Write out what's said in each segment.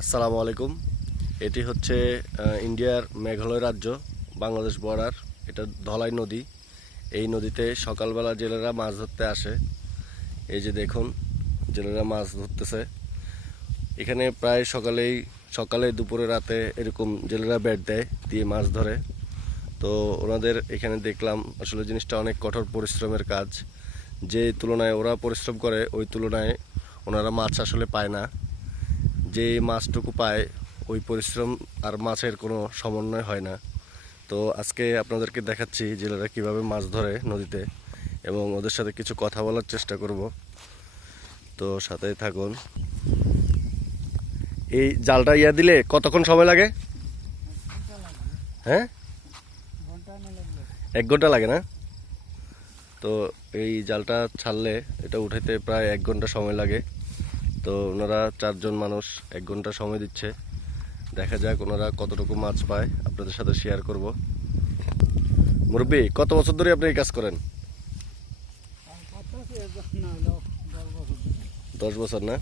আসসালামু আলাইকুম। এটি হচ্ছে ইন্ডিয়ার মেঘালয় রাজ্য, বাংলাদেশ বর্ডার। এটা ধলাই নদী। এই নদীতে সকালবেলা জেলেরা মাছ ধরতে আসে। এই যে দেখুন, জেলেরা মাছ ধরতেছে। এখানে প্রায় সকালে দুপুরে রাতে এরকম জেলেরা বেট দেয়, দিয়ে মাছ ধরে। তো ওনাদের এখানে দেখলাম আসলে জিনিসটা অনেক কঠোর পরিশ্রমের কাজ। যে তুলনায় ওরা পরিশ্রম করে ওই তুলনায় ওনারা মাছ আসলে পায় না। যে মাছটুকু পায় ওই পরিশ্রম আর মাছের কোনো সমন্বয় হয় না। তো আজকে আপনাদেরকে দেখাচ্ছি জেলেরা কিভাবে মাছ ধরে নদীতে, এবং ওদের সাথে কিছু কথা বলার চেষ্টা করব। তো সাথেই থাকুন। এই জালটা দিলে কতক্ষণ সময় লাগে? হ্যাঁ, 1 ঘন্টা লাগে না? তো এই জালটা ছাড়লে এটা উঠাইতে প্রায় 1 ঘন্টা সময় লাগে। তো ওনারা 4জন মানুষ 1 ঘন্টা সময় দিচ্ছে। দেখা যাক ওনারা কতটুকু মাছ পায়, আপনাদের সাথে শেয়ার করব। মুরব্বী, কত বছর ধরে আপনি এই কাজ করেন? 10 বছর না?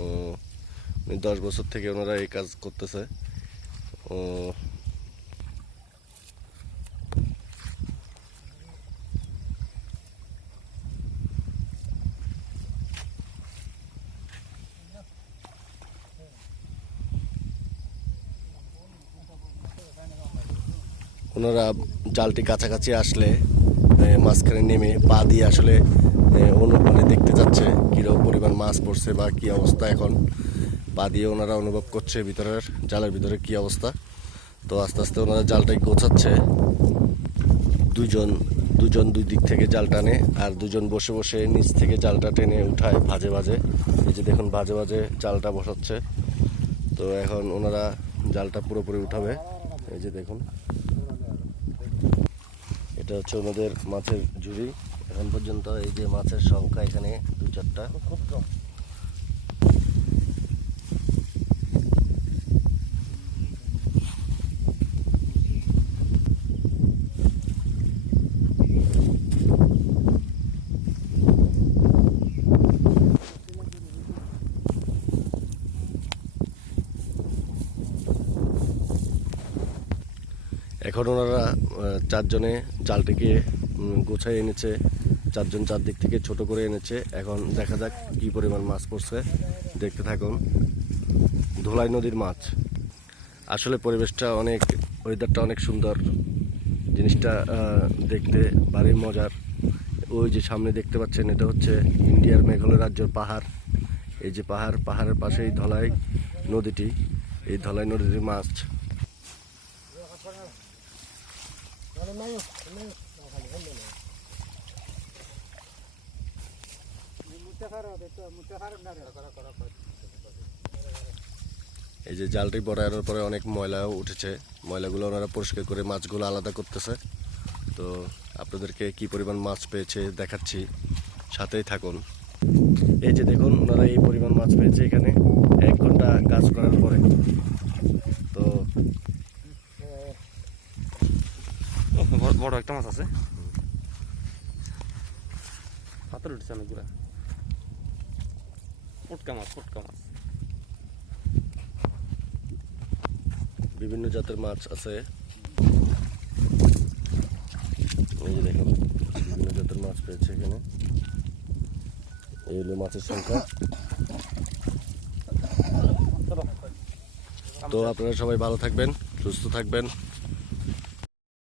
ও, 10 বছর থেকে ওনারা এই কাজ করতেছে। ও, ওনারা জালটি কাছাকাছি আসলে মাঝখানে নেমে পা দিয়ে আসলে মানে দেখতে যাচ্ছে কীরকম পরিমাণ মাছ পড়ছে বা কী অবস্থা। এখন পা দিয়ে ওনারা অনুভব করছে ভিতরের জালের ভিতরে কী অবস্থা। তো আস্তে আস্তে ওনারা জালটাই গোছাচ্ছে। দুজন দুই দিক থেকে জাল টানে, আর দুজন বসে বসে নিচ থেকে জালটা টেনে উঠায় ভাজে ভাজে। এই যে দেখুন, ভাজে ভাজে জালটা বসাচ্ছে। তো এখন ওনারা জালটা পুরোপুরি উঠাবে। এই যে দেখুন, এটা হচ্ছে ওনাদের মাছের ঝুড়ি। এখন পর্যন্ত এই যে মাছের সংখ্যা এখানে 2-4টা। খুব কম। এখন ওনারা 4জনে জালটিকে গোছায় এনেছে। 4জন 4 দিক থেকে ছোট করে এনেছে। এখন দেখা যাক কি পরিমাণ মাছ পড়ছে, দেখতে থাকুন। ধলাই নদীর মাছ। আসলে পরিবেশটা ওয়েদারটা অনেক সুন্দর। জিনিসটা দেখতে ভারী মজার। ওই যে সামনে দেখতে পাচ্ছেন, এটা হচ্ছে ইন্ডিয়ার মেঘালয় রাজ্যের পাহাড়। এই যে পাহাড়ের পাশেই ধলাই নদীটি। এই ধলাই নদীর মাছ। এই যে জালটি বড়ানোর পরে অনেক ময়লাও উঠেছে। ময়লাগুলো ওনারা পরিষ্কার করে মাছগুলো আলাদা করতেছে। তো আপনাদেরকে কি পরিমাণ মাছ পেয়েছে দেখাচ্ছি, সাথেই থাকুন। এই যে দেখুন, ওনারা এই পরিমাণ মাছ পেয়েছে এখানে 1 ঘন্টা কাজ করার পরে। তো বড় একটা মাছ আছে, পাথর উঠছে অনেকগুলা। ফুটকা মাছ বিভিন্ন জাতের মাছ আছে। এই যে দেখুন, বিভিন্ন জাতের মাছ পেয়েছে এখানে। এই হলো মাছের সংখ্যা। তো আপনারা সবাই ভালো থাকবেন, সুস্থ থাকবেন।